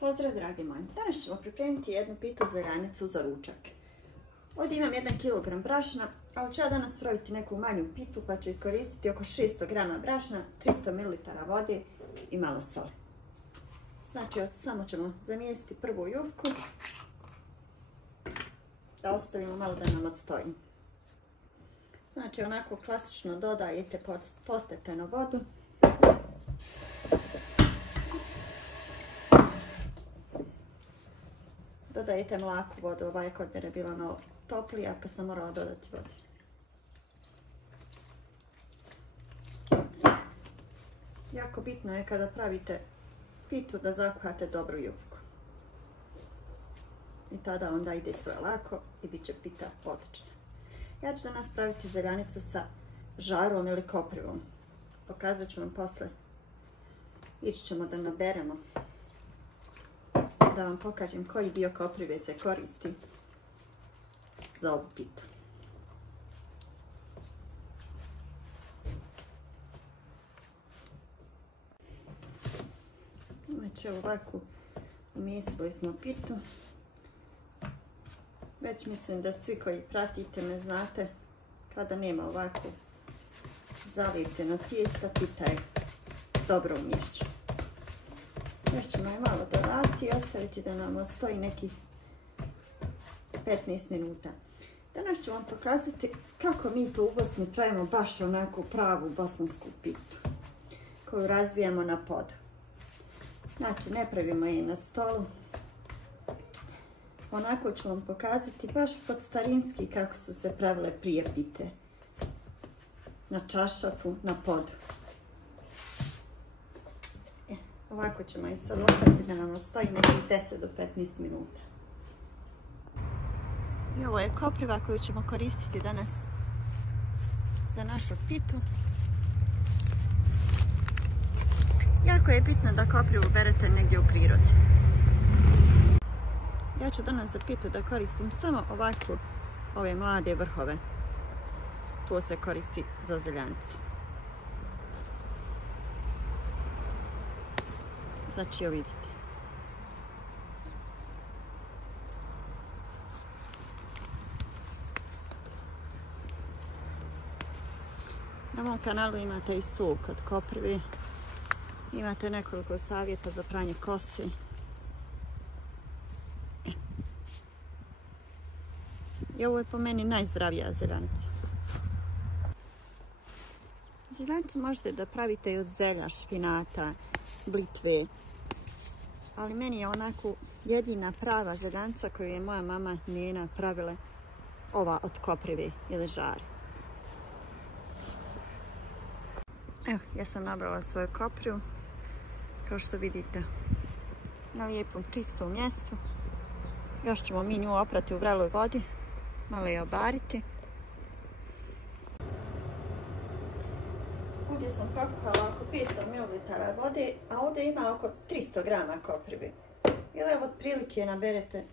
Pozdrav dragi moji, danas ćemo pripremiti jednu pitu za ranjicu za ručak. Ovdje imam 1 kg brašna, ali ću ja danas praviti neku manju pitu pa ću iskoristiti oko 600 g brašna, 300 ml vode i malo soli. Znači samo ćemo zamijestiti prvu jufku, da ostavimo malo da nam odstoji. Znači onako klasično dodajete postepeno vodu. Dodajete mlaku vodu, ovaj kod mene je bila malo toplija pa sam morala dodati vodu. Jako bitno je kada pravite pitu da zakuhate dobru jufku. I tada onda ide sve lako i bit će pita odlična. Ja ću danas praviti zeljanicu sa žarom ili koprivom. Pokazat ću vam posle. Ići ćemo da naberemo. Da vam pokažem koji dio koprive se koristi za ovu pitu. Znači ovako umjesili smo pitu. Već mislim da svi koji pratite me znate kada nema ovako zalijepljeno tijesta, pita je dobro umješana. Još ćemo je malo doraditi i ostaviti da nam ostoji nekih 15 minuta. Danas ću vam pokazati kako mi to u Bosni pravimo baš onako pravu bosansku pitu koju razvijamo na podu. Znači ne pravimo je na stolu. Onako ću vam pokazati baš pod starinski kako su se pravile prije pite. Na čašafu, na podu. Ovako ćemo je sad ostaviti da nam ostoji nekih 10 do 15 minuta. I ovo je kopriva koju ćemo koristiti danas za našu pitu. Jako je bitno da koprivu berete negdje u prirodi. Ja ću danas za pitu da koristim samo ovako ove mlade vrhove. To se koristi za zeljanicu. Znači evo vidite. Na mom kanalu imate i sok od koprive. Imate nekoliko savjeta za pranje kose. I ovo je po meni najzdravija zeljanica. Zeljanicu možete da pravite i od zelja, špinata, blitve. Ali meni je onako jedina prava zeljanica koju je moja mama Nena pravila ova od koprive ili žare. Evo, ja sam nabrala svoju koprivu. Kao što vidite, na lijepom čistom mjestu. Još ćemo mi nju oprati u vreloj vodi. Malo je obariti. Ovdje sam prokuhala oko 500 ml vode, a ovdje ima oko 300 g koprive. Ili evo otprilike naberete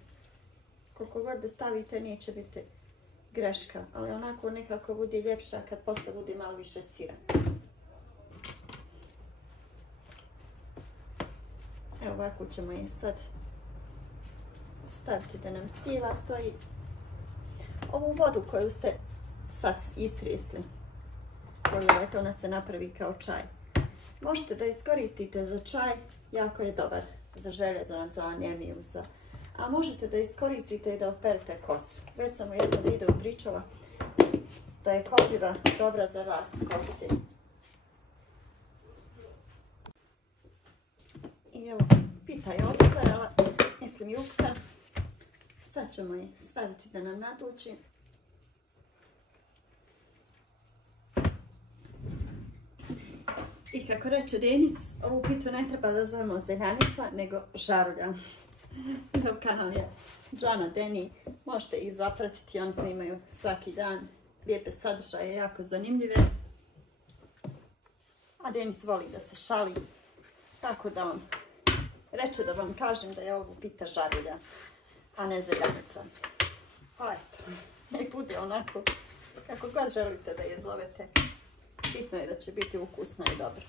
koliko god da stavite, neće biti greška, ali onako nekako bude ljepša kad posle bude malo više sira. Evo ovako ćemo je sad staviti da nam cijela stoji. Ovu vodu koju ste sad istresli, pogledajte, ona se napravi kao čaj. Možete da iskoristite za čaj, jako je dobar za željezo, za anemiju, a možete da iskoristite i da operete kosu. Već sam u jednom videu pričala da je kopriva dobra za rast kose. I evo, pita je odstajala, mislim jufka. Sad ćemo je staviti da nam nadući. I kako reče Denis, ovu pitu ne treba da zovemo zeljanica, nego žarulja. Kanal je Džana Deni, možete ih zapratiti, oni snimaju svaki dan. Lijepe sadržaje, jako zanimljive. A Denis voli da se šali, tako da on reče da vam kažem da je ovo pita žarulja, a ne zeljanica. Pa eto, nek bude onako kako god želite da je zovete. Bitno je da će biti ukusna i dobra.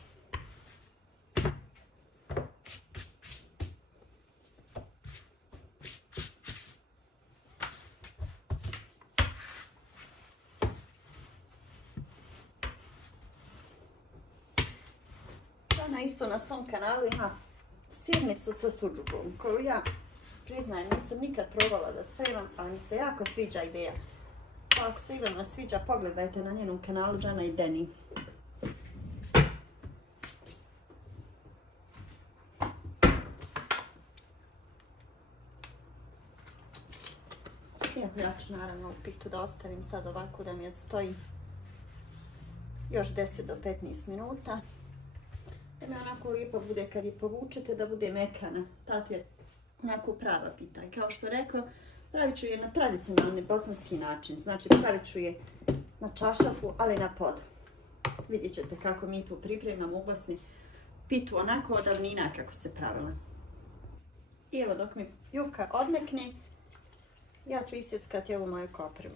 isto na svom kanalu ima sirnicu sa suđugom, koju ja priznajem nisam nikad probala da spremam, ali mi se jako sviđa ideja. Pa ako se Ivana sviđa, pogledajte na njenom kanalu Džana i Deni. Ja ću naravno u pitu da ostavim sad ovako da mi odstoji još 10 do 15 minuta. Da mi onako lijepo bude kad je povučete, da bude mekana. Tad je onako prava pita. I kao što rekao, pravit ću je na tradicionalni bosanski način. Znači pravit ću je na čašafu, ali na pod. Vidjet ćete kako mi tu pripremamo u Bosni pitu onako od davnina kako se pravila. I evo dok mi jufka odmekne, ja ću isjeckati ovu moju koprivu.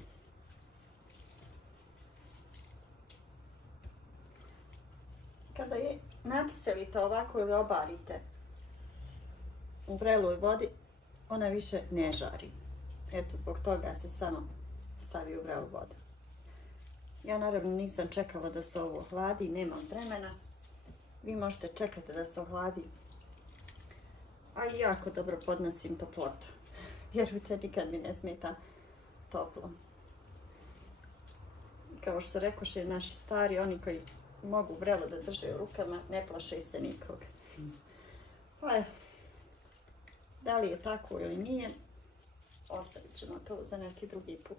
Kada je nakiselite ovako ili obarite u vreloj vodi, ona više ne žari. Eto, zbog toga se samo stavi u vrelu vodu. Ja naravno nisam čekala da se ovo ohladi, nemam vremena. Vi možete čekati da se ohladi. A i jako dobro podnosim toplotu. Vjerujte, nikad mi ne smeta toplo. Kao što rekoše naši stari, oni koji mogu vrelo da drže u rukama, ne plaše se nikog. Pa je, da li je tako ili nije, ostavit ćemo to za neki drugi put.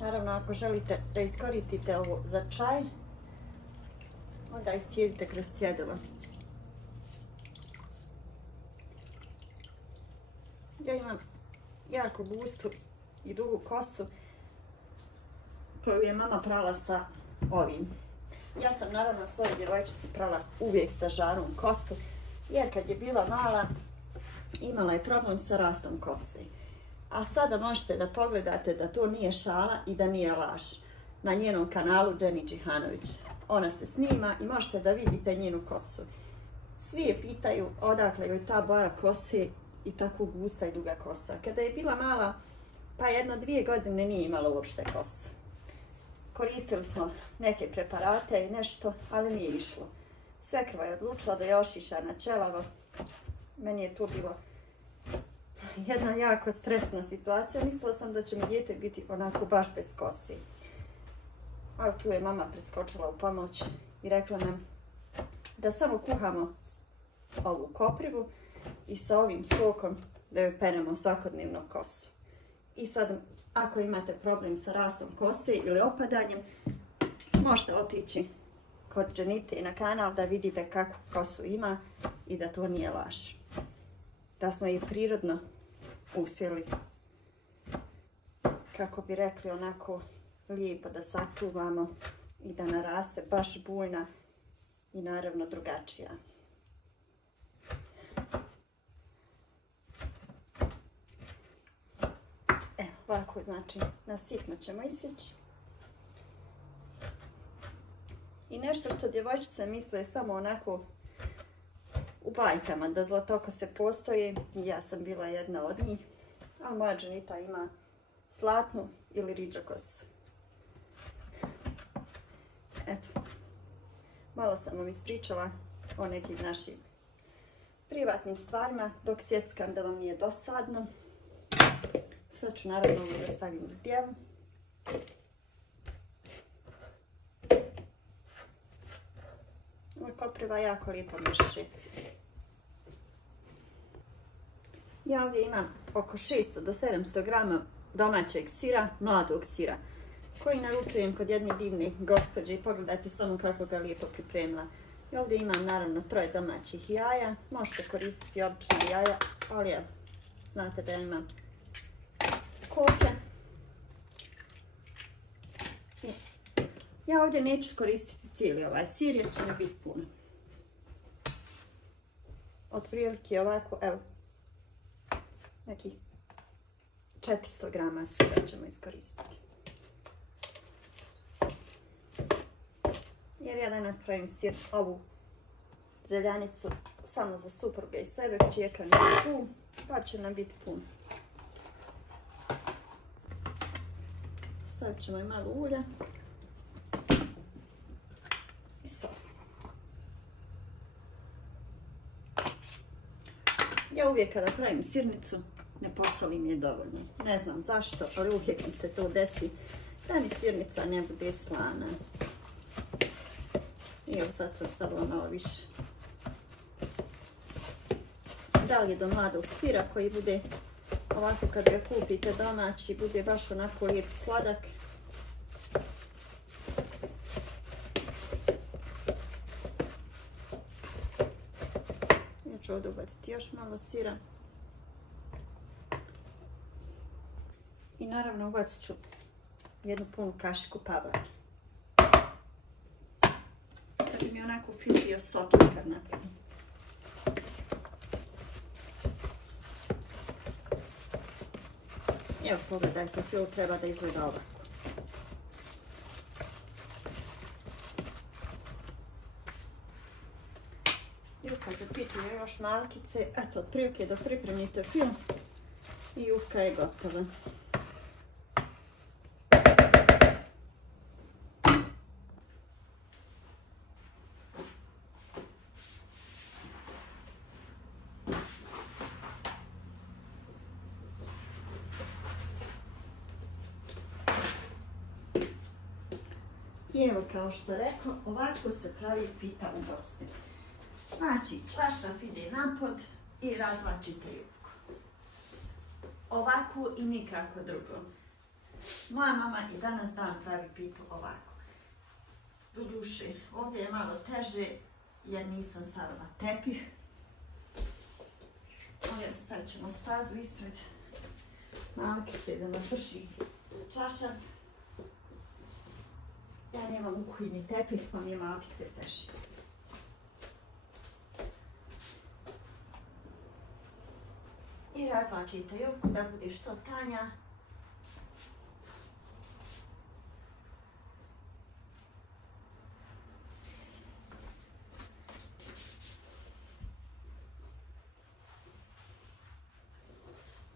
Naravno, ako želite da iskoristite ovo za čaj, onda iscijedite kroz cjedilo. Ja imam jako gustu i dugu kosu koju je mama prala sa ovim. Ja sam naravno svojoj djevojčici prala uvijek sa žarom kosu, jer kad je bila mala imala je problem sa rastom kose. A sada možete da pogledate da to nije šala i da nije laž. Na njenom kanalu Dženi Đihanović. Ona se snima i možete da vidite njenu kosu. Svi je pitaju odakle joj ta boja kose i tako gusta i duga kosa. Kada je bila mala, pa 1-2 godine nije imala uopšte kosu. Koristili smo neke preparate i nešto, ali nije išlo. Svekrva je odlučila da je ošišana ćelavo. Meni je tu bilo jedna jako stresna situacija. Mislila sam da će mi dijete biti onako baš bez kosi. Ali tu je mama preskočila u pomoć i rekla nam da samo kuhamo ovu koprivu i sa ovim sokom da joj peremo svakodnevno kosu. I sad, ako imate problem sa rastom kose ili opadanjem, možete otići kod Dženite na kanal da vidite kakvu kosu ima i da to nije laž. Da smo je prirodno uspjeli, kako bi rekli, onako lijepo da sačuvamo i da naraste baš bujna i naravno drugačija. Evo, ovako znači na sitno ćemo isjeći. I nešto što djevojčice misle samo onako u bajkama, da zlatokose postoje, ja sam bila jedna od njih, ali moja Dženita ima zlatnu ili riđokosu. Eto, malo sam vam ispričala o nekim našim privatnim stvarima, dok sjeckam da vam nije dosadno. Sad ću naravno ovo da stavim u zdjelu. Ova kopriva jako lijepo miši. Ja ovdje imam oko 600 do 700 grama domaćeg sira, mladog sira, koji naručujem kod jedne divne gospođe i pogledajte samo kako ga lijepo pripremila. I ovdje imam naravno 3 domaćih jaja, možete koristiti obična jaja, ali evo, znate da ja imam koke. Ja ovdje neću koristiti cijeli ovaj sir jer će mi biti puno. Otprilike ovako, evo, neki 400 grama sira ćemo iskoristiti. Jer ja danas pravim sir, ovu zeljanicu samo za supruga i sebe, kćerka nije tu, pa će nam biti puno. stavit ćemo i malo ulja. I sol. Ja uvijek kada pravim sirnicu ne posolim je dovoljno. Ne znam zašto, ali uvijek mi se to desi da ni sirnica ne bude slana. I evo sad sam stavila malo više. Da li je do mladog sira koji bude ovako kad ga kupite domaći, bude baš onako lijep sladak. Ja ću ovdje ubaciti još malo sira. I naravno ubacit ću jednu punu kašiku pavlake. Da bi mi onako filio sočak kad napravim. Evo pogledajte, fil treba da izgleda ovako. Jufka zapituje još malkice, eto otprilike dok pripremite fil i jufka je gotova. I evo kao što rekao, ovako se pravi pita u Bosni. Znači, čašaf ide napod i razvlačite jufku. Ovako i nikako drugo. Moja mama i danas dan pravi pitu ovako. Doduše, ovdje je malo teže jer nisam stavila tepih. Evo stavit ćemo stazu ispred malkice da navrši čašaf. Ja nemam u kuhinji tepih, pa mi je malkice teži. I razvlačite jufku da bude što tanja.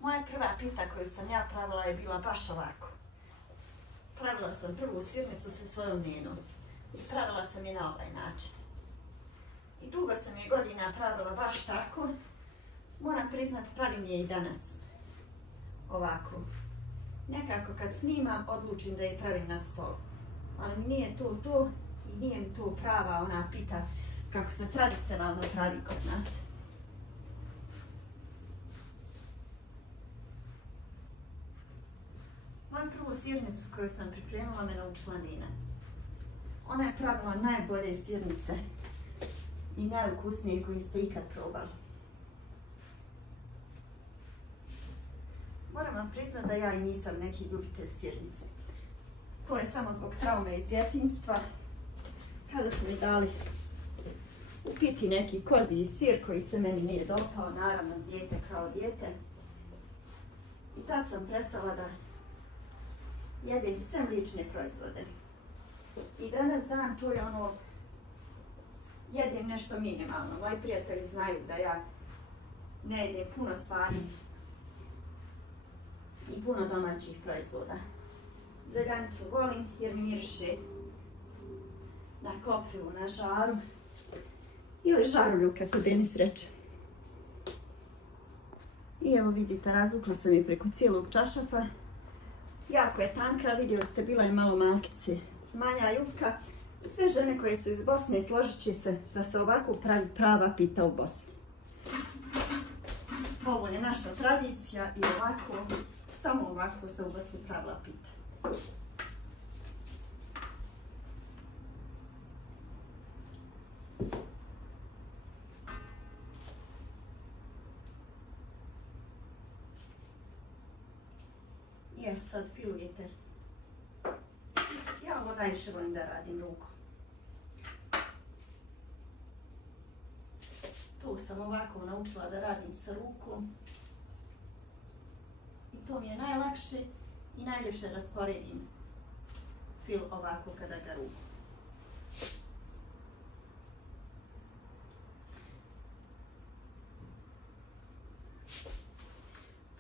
Moja prva pita koju sam ja pravila je bila baš ovako. Pravila sam prvu sirnicu sa svojom nenom. Pravila sam je na ovaj način. I dugo sam je godina pravila baš tako. Moram priznati, pravim je i danas. Ovako. Nekako kad snimam, odlučim da je pravim na stolu. Ali mi nije to i nije mi to prava ona pita kako se tradicionalno pravi kod nas. Moju prvu sirnicu koju sam pripremila me naučila Nina. Ona je pravila najbolje sirnice i najukusnije koje ste ikad probali. Moram vam priznati da ja i nisam neki ljubitelj sirnice. To je samo zbog traume iz djetinjstva. Kada su mi dali u piti neki kozji sir koji se meni nije dopao, naravno dijete kao dijete. I tad sam prestala da jedem sve mliječne proizvode. I danas dan to je ono, jedem nešto minimalno. Moji prijatelji znaju da ja ne jedem puno stvari i puno domaćih proizvoda. Zaganicu volim jer mi miriše na koprivu, na žaru ili žarulju kako Denis reče. I evo vidite, razvukla sam je preko cijelog čašafa. Jako je tanka, vidjeli ste, bila je malo malkice manja jufka. Sve žene koje su iz Bosne složit će se da se ovako pravi prava pita u Bosni. Ovo je naša tradicija i ovako, samo ovako se u Bosni pravila pita. I evo sad filujete. Ja ovo najviše volim da radim rukom. To sam ovako naučila da radim sa rukom. I to mi je najlakše i najljepše rasporedim fil ovako kada ga rukom.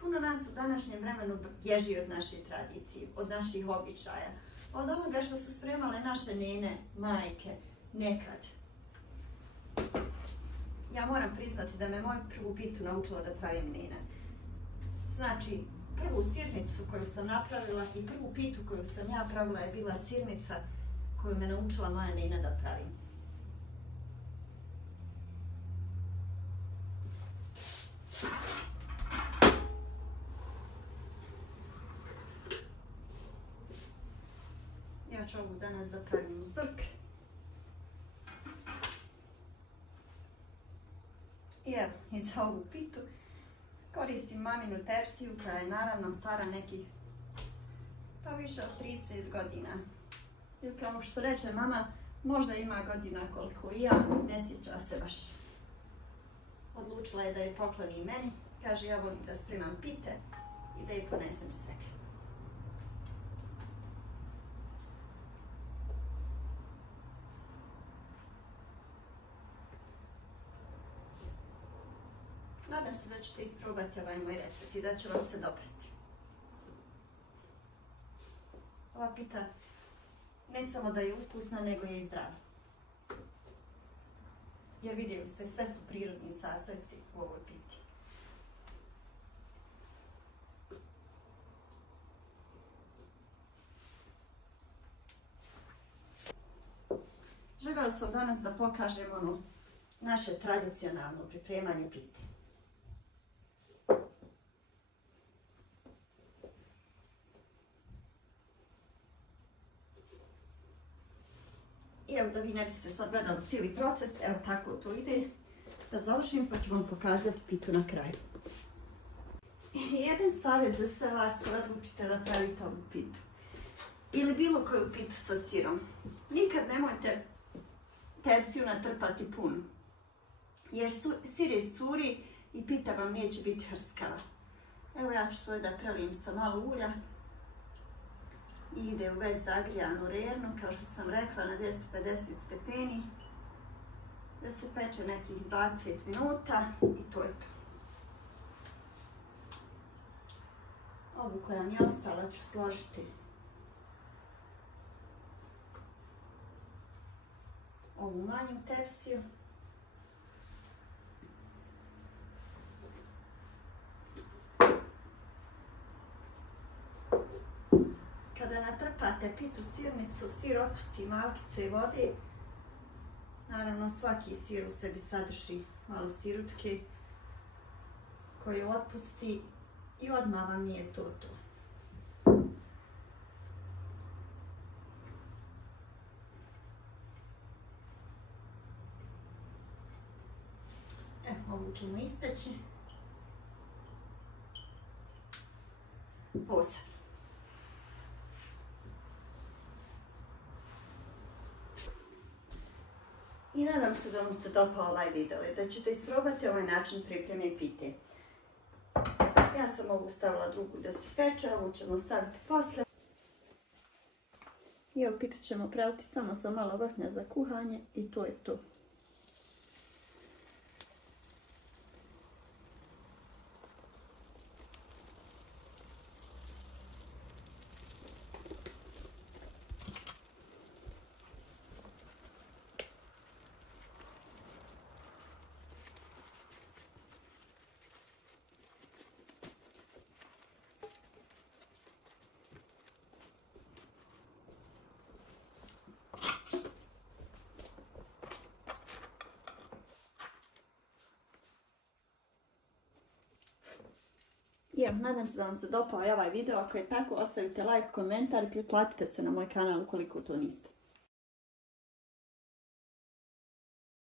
Puno nas nas u današnjem vremenu bježi od naše tradicije, od naših običaja, od onoga što su spremale naše nene, majke, nekad. Ja moram priznati da me moju prvu pitu naučila da pravim nena. Znači, prvu sirnicu koju sam napravila i prvu pitu koju sam ja pravila je bila sirnica koju me naučila moja nena da pravim. Ja ću ovu danas da pravim uzork. I evo, i za ovu pitu koristim maminu tersiju koja je naravno stara nekih pa više od 30 godina. Ili kao što reče mama, možda ima godina koliko i ja, ne sjeća se baš. Odlučila je da je pokloni meni. Kaže, ja volim da spremam pite i da je ponesem sebi. Nadam se da ćete isprobati ovaj moj recept i da će vam se dopasti. Ova pita ne samo da je ukusna, nego je i zdrava. Jer vidjeli ste, sve su prirodni sastojci u ovoj piti. Željela sam danas da pokažem ono naše tradicionalno pripremanje pite. I evo da vi ne biste sad gledali cijeli proces, evo tako to ide. Da završim pa ću vam pokazati pitu na kraju. Jedan savjet za sve vas koji odlučite da pravite ovu pitu. Ili bilo koju pitu sa sirom. Nikad nemojte tersiju natrpati puno. Jer sir iscuri i pita vam neće biti hrskava. Evo ja ću svoje da prelijem sa malo ulja. I ide u već zagrijanu rernu, kao što sam rekla, na 250 stepeni. Da se peče nekih 20 minuta i to je to. Ovu koja mi je ostala ću složiti ovu manju tepsiju. Kada natrpate pitu sirnicu, sir otpusti malkice vode. Naravno, svaki sir u sebi sadrži malo sirutke koje otpusti i odmah vam nije to. Ovu ćemo isteći. Posad. I nadam se da vam se dopao ovaj video i da ćete isprobati ovaj način pripreme pite. Ja sam ovu stavila drugu da se peče, ovu ćemo staviti poslije. I ovu pitu ćemo preliti samo sa malo vrhnja za kuhanje i to je to. I evo, nadam se da vam se dopao ovaj video. Ako je tako, ostavite like, komentar i pretplatite se na moj kanal ukoliko to niste.